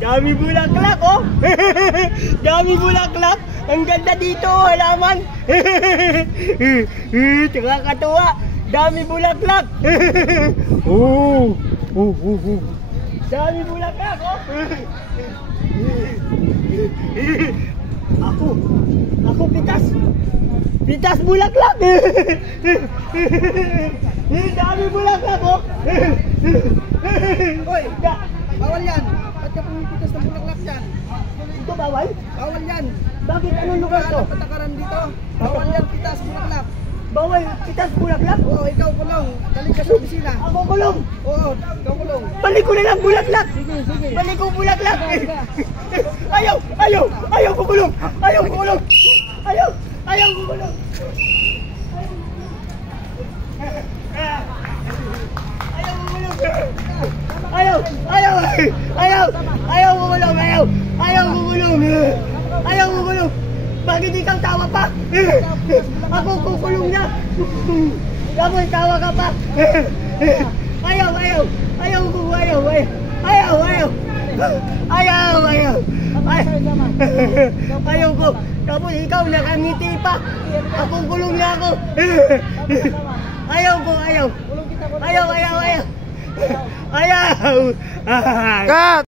Dami bulaklak, oh. Dami bulaklak. Ang ganda dito, halaman. Nakakatuwa. Dami bulaklak. Oh. Dami bulaklak, oh. Ako pitas. Pitas bulaklak. Dami bulaklak, oh. Hoy, bawal yan. Ba't ka pumipitas ng bulaklak dyan? Ito bawal? Bawal yan. Bakit anong lugar to? Walang patakaran dito. Bawal yan, pitas bulaklak. Bawal pitas bulaklak? Oo, ikaw kulong. Dali ka sa opisina. Ako kulong. Oo, ikaw kulong. Balik ko na lang bulaklak. Sige. Balik ko bulaklak. Ayaw ko kulong. Ayaw ko kulong. Ayaw ko kulong. Ayaw ko kulong. Bakit ikaw tawa pa? Ako kukulong na. Tapos tawa ka pa. Ayaw ko. Tapos ikaw nakangiti pa. Ako kulong na ako. Ayaw. Cut!